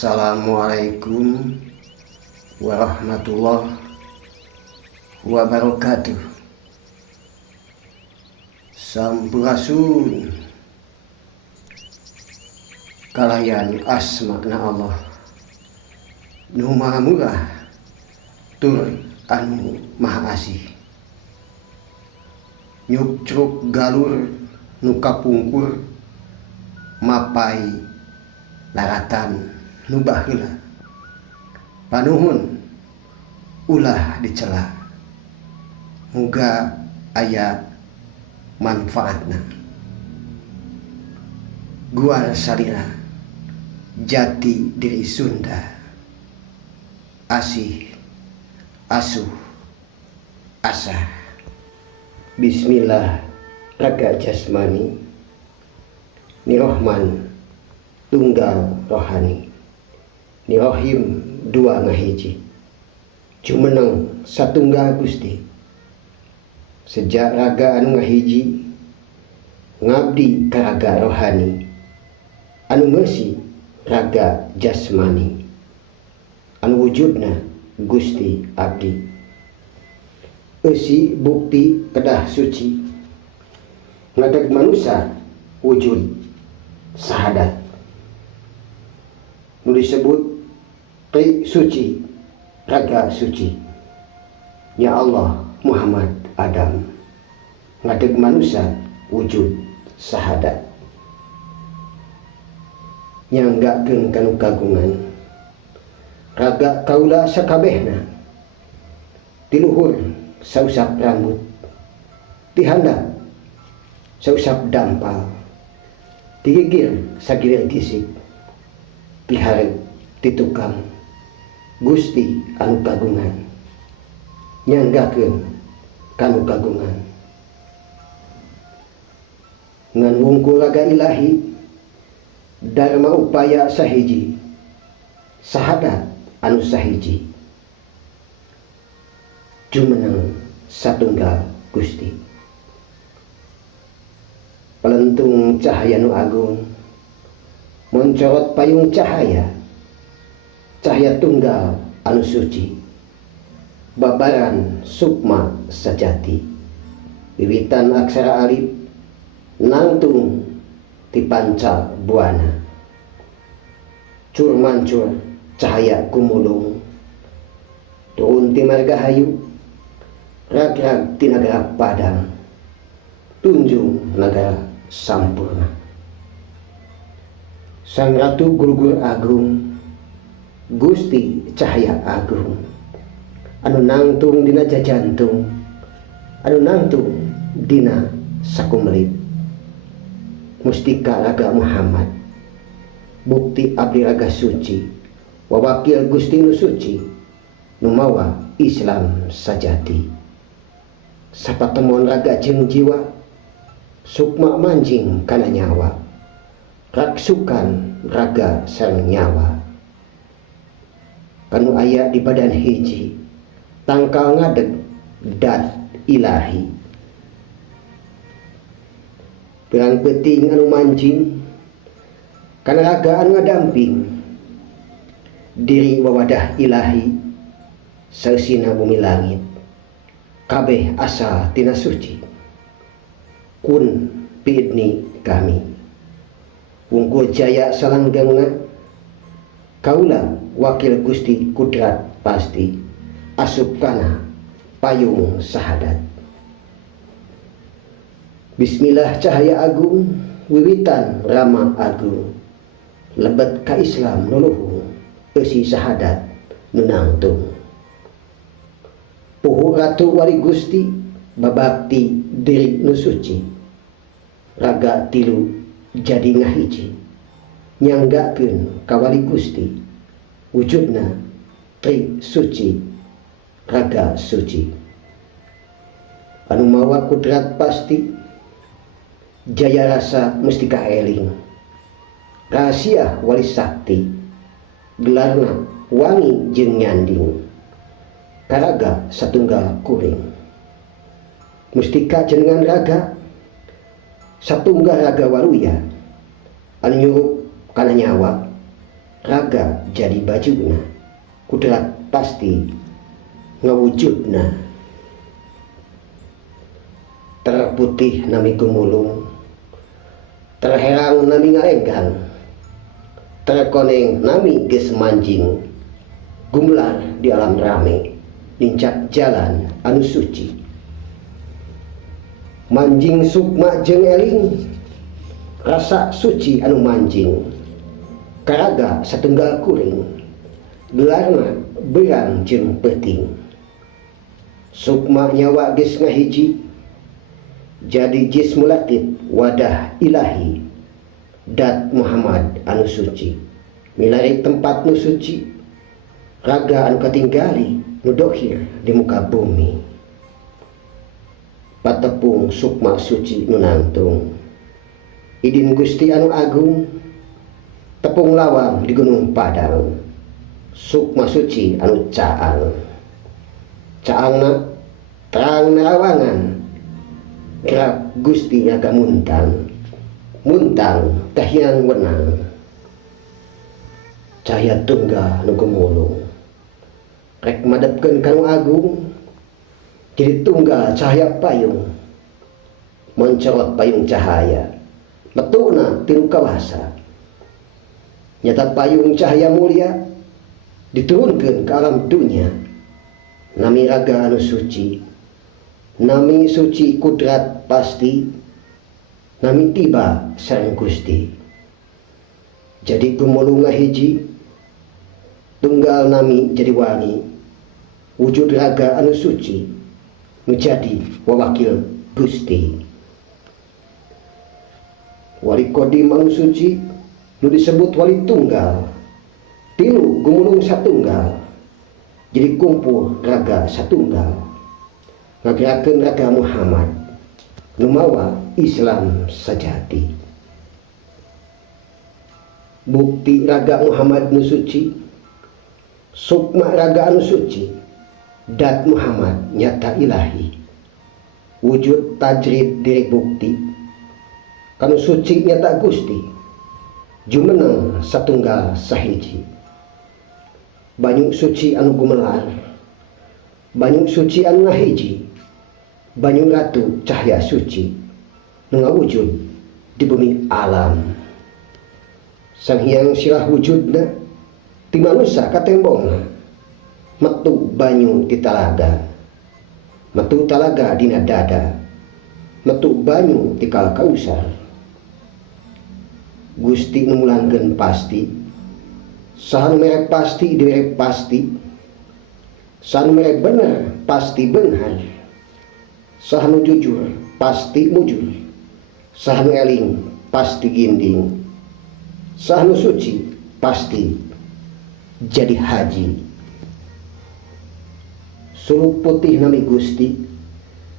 Assalamualaikum warahmatullahi wabarakatuh. Sampurasun kalayan asma'na Allah nu maha murah tur anu maha asih, nyukcruk galur nu kapungkur mapai laratan nu baheula, panuhun ulah dicela muga aya manfaatna. Guar salira jati diri Sunda, asih asuh asah. Bismillah raga jasmani, nirohman tunggal rohani, nirohim dua ngahiji, jumeneng satunggal Gusti. Sejak raga anu ngahiji ngabdi ka raga rohani, anu ngeusi raga jasmani, anu wujudna Gusti abdi. Eusi bukti kedah suci ngadeg manusia wujud sahadat nu disebut tri suci, raga suci, ya Allah Muhammad Adam ngadeg manusia wujud sahadat. Nyanggakeun kanu kagungan raga kaula sakabehna, tiluhur sausap rambut, tihanda sausap dampal, tigigir sagilir gisik, tiharep titukang Gusti anu kagungan. Nyanggakeun kanu kagungan ngan wungkul raga ilahi, dharma upaya sahiji, sahadat anu sahiji, jumeneng satunggal Gusti. Pelentung cahaya nu agung moncorot payung cahaya, cahaya tunggal anu suci, babaran sukma sajati, wiwitan aksara alif nangtung ti pancal buana, cur mancur cahaya kumulung, turun ti margahayu, ragrag ti nagara Padang, tunjung nagara sampurna. Sang Ratu Gurgur Agung, Gusti cahaya agung, anu nangtung dina jajantung, anu nangtung dina sakumelit. Mustika raga Muhammad, bukti abdi raga suci, wawakil Gusti nu suci, nu mawa Islam sajati. Sapatemon raga jeung jiwa, sukma manjing kana nyawa, raksukan raga sareng nyawa. Kanu aya di badan hiji, tangkal ngadeg dat ilahi. Pirang peuting anu manjing kana raga anu ngadamping, diri wawadah ilahi saeusina bumi langit, kabeh asal tina suci. Kun biidni kami, wungkul jaya salanggengna, kaula wakil Gusti kudrat pasti, asup kana payung sahadat. Bismillah cahaya agung, wiwitan rama agung, lebet ka Islam nuluhung, eusi sahadat nu nangtung. Puhu ratu wali Gusti, babakti diri nu suci, raga tilu jadi ngahiji, nyanggakeun ka wali Gusti, wujudna tri suci, raga suci, anu mawa kudrat pasti, jaya rasa mustika eling, rahasia wali sakti, gelarna wangi jeung nyanding, karaga satunggal kuring. Mustika jenengan raga satunggal raga waluya, anu nyurup kana nyawa, raga jadi bajuna, kudrat pasti ngawujudna. Terputih nami gumulung, terherang nami ngaenggang, terkoneng nami ges manjing, gumlar di alam rame, nincak jalan anu suci. Manjing sukma jeung eling, rasa suci anu manjing, karaga satunggal kuring, gelarna berang jeung peuting. Sukma nyawa ges ngahiji, jadi jismu latit wadah ilahi, dat Muhammad anu suci, milari tempat nu suci, raga anu katinggali nu dohir di muka bumi. Patepung sukma suci nu nangtung, idin Gusti anu agung, tepung lawang di Gunung Padang, sukma suci anu caang. Caangna terang nerawangan, gerak Gusti nyaga muntang, muntang tahyang wenang. Cahaya tunggal nu gumulung, rek madepkeun kanu agung, jadi tunggal cahaya payung, mencorot payung cahaya, metuna tilu kawasa. Nyata payung cahaya mulia diturunkeun ke alam dunia, nami raga anu suci, nami suci kudrat pasti, nami tiba sareng Gusti. Jadi gumulung ngahiji, tunggal nami jadi wangi, wujud raga anu suci, menjadi wawakil Gusti. Wali kodim anu suci, nu disebut wali tunggal, tilu gumulung satunggal, jadi kumpul raga satunggal, ngagerakeun raga Muhammad, nu mawa Islam sajati. Bukti raga Muhammad nu suci, sukma raga anu suci, dat Muhammad nyata ilahi, wujud tajrid diri bukti, kanu suci nyata Gusti, jumeneng satunggal sahiji. Banyu suci anu gumelar, banyu suci anu ngahiji, banyu ratu cahaya suci nu ngawujud di bumi alam. Sang Hyang Sirah wujudna ti manusia katembongna, metu banyu di talaga, metu talaga dina dada, metu banyu di kal kausar. Gusti numulangkeun pasti, sahan merek pasti direk pasti, sahan merek bener pasti benar, sahan jujur pasti mujur, sahan eling pasti ginding, sahan suci pasti jadi haji. Suluk putih nami Gusti,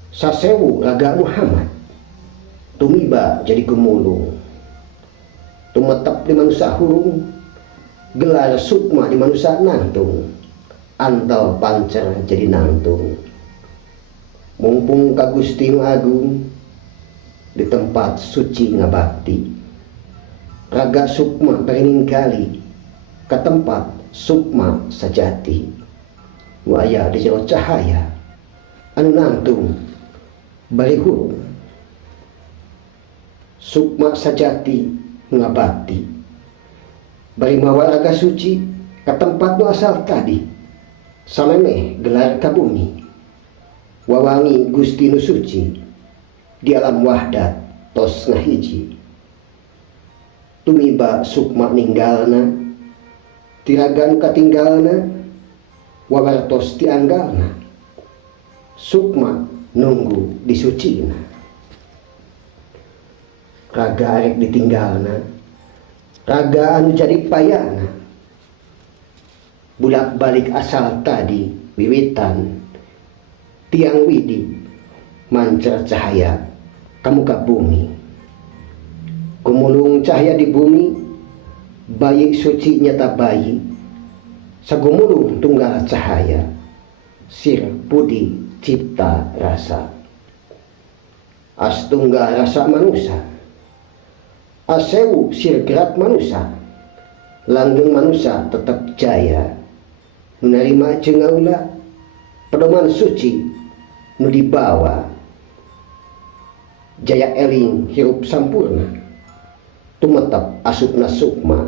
sasewu raga Muhammad, tumiba jadi gemulung, tumetep di manusia hurung, gelar sukma di manusia nangtung, antal pancer jadi nangtung. Mumpung ka Gusti nu agung, di tempat suci ngabakti, raga sukma beringgali ke tempat sukma sajati, waya di jero cahaya anu nangtung bari hurung. Sukma sajati ngabakti bari mawa raga suci ke tempat nu asal tadi, samemeh gelar ka bumi, wawangi Gusti nu suci di alam wahdat tos ngahiji. Tumiba sukma ninggalna, tiragan katinggalna, wawartos tianggalna, sukma nunggu disucina. Raga arek ditinggalna, raga anu jadi payana, bulak balik asal tadi wiwitan, tiang widi mancar cahaya kamuka bumi. Gumulung cahaya di bumi, bayi suci nyata bayi, sagumulung tunggal cahaya, sir pudi cipta rasa. Astunggal rasa manusia, asewu sir gerak manusia, langgeng manusia tetap jaya menerima cengaula pedoman suci nu dibawa jaya eling hirup sampurna tumetep asupna sukma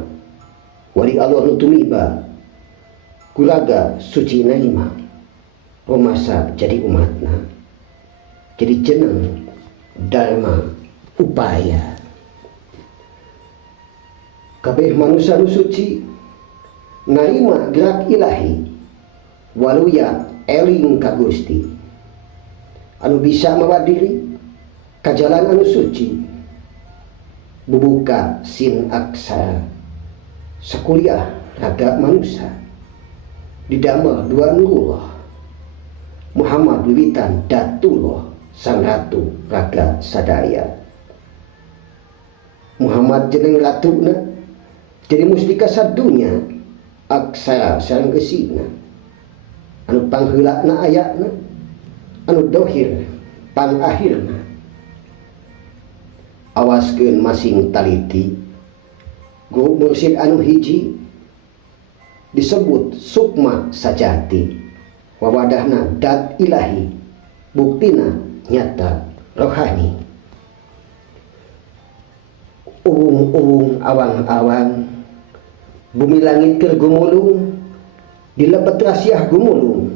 wali Allah nu tumiba kulaga suci narima rumasa jadi umatna jadi jeneng dharma upaya kabeh manusia nu suci narima gerak ilahi waluya eling ka Gusti anu bisa mawa diri ka jalan anu suci bubuka sin aksara sakuliah raga manusia didamel dua nurullah Muhammad wiwitan datullah sang ratu raga sadaya Muhammad jeneng ratuna jadi mustika sadunya aksara sareng gesina anu pangheulana ayatna anu dohir pang akhirna awaskeun masing taliti guru mursyid anu hiji disebut sukma sajati wawadahna dat ilahi buktina nyata rohani uung awang-awang bumi langit keur gumulung di lebet rasiah gumulung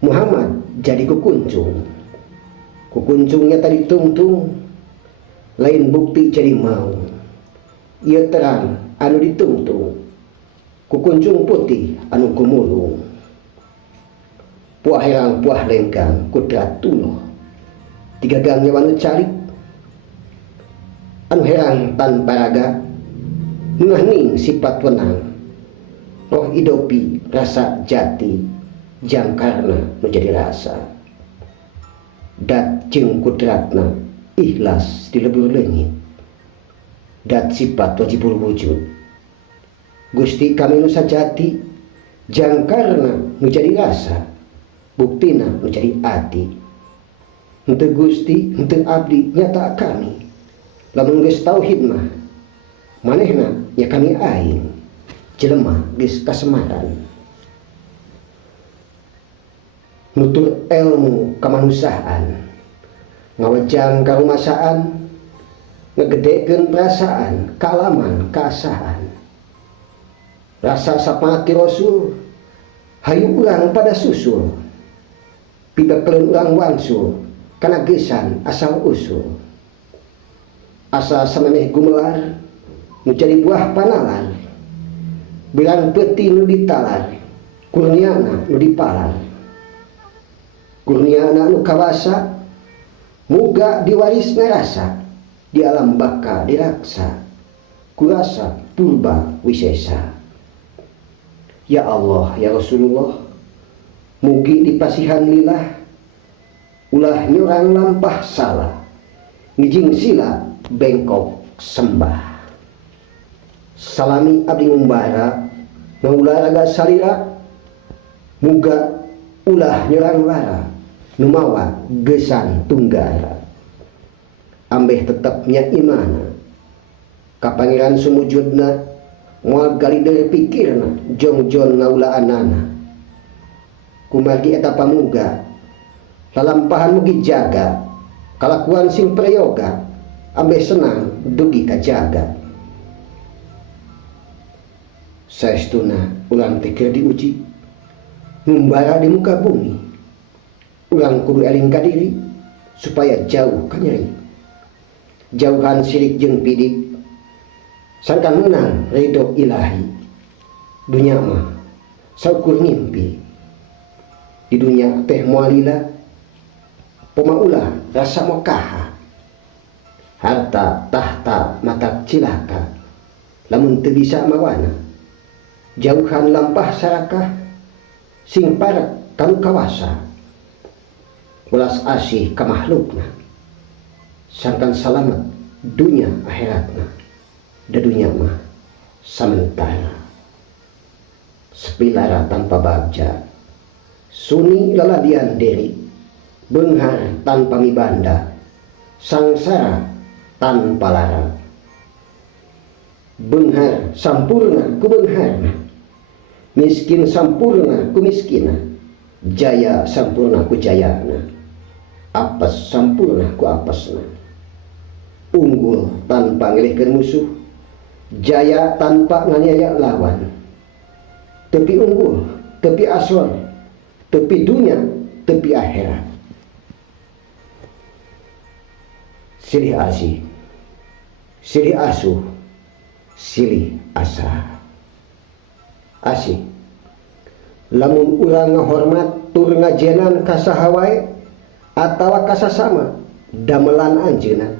Muhammad jadi kukuncungnya tadi tungtung lain bukti jadi mau ia terang anu ditungtung kukuncung putih anu gumulung puah herang puah lenggang kudratullah tiga gangnya wanu calik anu herang tanpa raga ngahning sifat wenang roh idopi rasa jati jangkarna menjadi rasa dat jeung kudratna ikhlas di lebur leungit dat sifat wajibul wujud Gusti kami nu sajati jangkarna menjadi rasa buktina menjadi ati henteu Gusti henteu abdi nyata kami lamun geus tauhid mah manehna nya kami aing jelema geus kasemaran nutur ilmu kemanusiaan ngawajang karumasaan ngegedekeun perasaan kalaman kaasahan rasa sapangati rasul hayu urang pada susul pibekleun urang wangsul kana geusan asal usul asa samemeh gumelar nu jadi buah panalar bilang peti nu ditalar kurniana nu dipalar kurniana nu kawasa muga diwaris ngerasa di alam baka diraksa kurasa purba wisesa ya Allah ya Rasulullah mugi dipasihan lillah ulah nyurang lampah salah ngijing sila bengkok sembah salami abdi ngumbara ngaularaga salira muga ulah nyurang lara numawa gesan tunggara ambeh tetapnya imana ka pangeran sumujudna moal galideur pikirna jongjon ngaulaanana kumargi eta pamuga lalampahan mugi jaga kalakuan sing prayoga ambeh senang dugi kajaga saestuna ulang teu diuji ngumbara di muka bumi ulang kudu eling ka diri supaya jauh ka nyeri jauhan sirik jeung pidik sangkan menang ridho ilahi dunya mah saukur ngimpi di dunia teh moalila pemaulah rasa mokaha harta tahta mata cilaka lamun teu bisa mawana jauhan lampah sarakah sing parek kanu kawasa welas asih ka makhlukna sangkan salamet dunia akhiratna da dunia mah sementara sepilara tanpa bagja suni laladian diri beunghar tanpa mibanda sangsara tanpa lara beunghar sampurna ku beungharna, miskin sampurna ku miskina, jaya sampurna ku jayana, apes sampurna ku apesna, unggul tanpa ngelihkeun musuh, jaya tanpa nganiaya lawan, tepi unggul, tepi asor, tepi dunia, tepi akhirat. Silih asih, silih asuh, silih asa. Asih, lamun urang ngahormat tur ngajenan ka saha wae atawa ka sasama damelan anjeunna,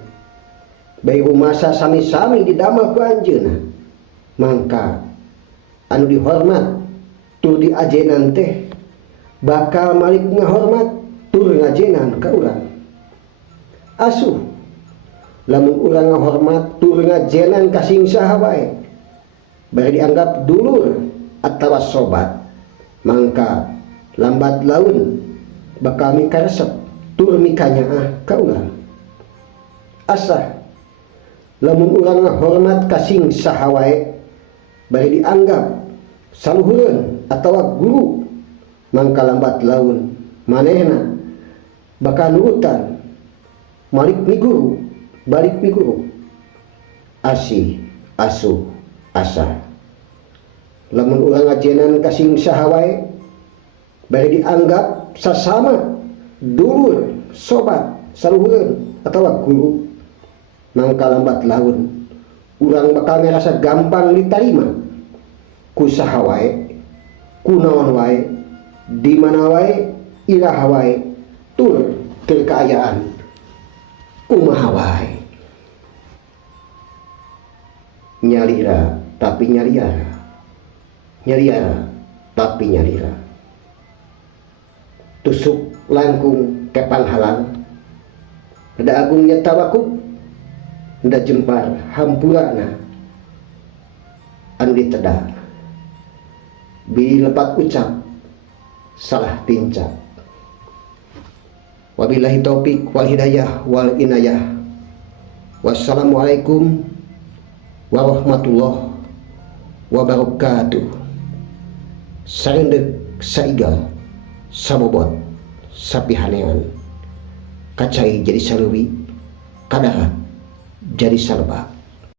bae rumasa sami-sami didamel ku anjeunna, mangka anu dihormat tur diajenan teh bakal malik ngahormat tur ngajenan ka urang. Asuh, lamun urang ngahormat tur ngajenan ka sing saha wae bari dianggap dulur atawa sobat, mangka lambat laun bakal mikaresep tur mikanyaah ka urang. Asah, lamun urang ngahormat ka sing saha wae bari dianggap saluhureun atawa guru, mangka lambat laun manehna bakal nurutan malik miguru balik miguru. Asih, asuh, asa, lamun urang ngajenan ka sing saha wae bari dianggap sasama dulur sobat saluhureun atawa guru, mangka lambat laun urang bakal ngerasa gampang ditarima ku saha wae, kunaon wae, di mana wae, iraha wae, tur kekayaan kumaha wae. Nyalira tapi nyaliara, nyaliara tapi nyalira, tusuk langkung ke panghalang, ada agungnya tawakub, ada jempar hampurana anu ditedak, bi lepat ucap salah tincak. Wabillahi taufik wal hidayah wal inayah. Wassalamualaikum warahmatullahi wabarakatuh. Sarendek saigal sabobot sapihanean, kacai jadi saluwi, kadarat jadi salba.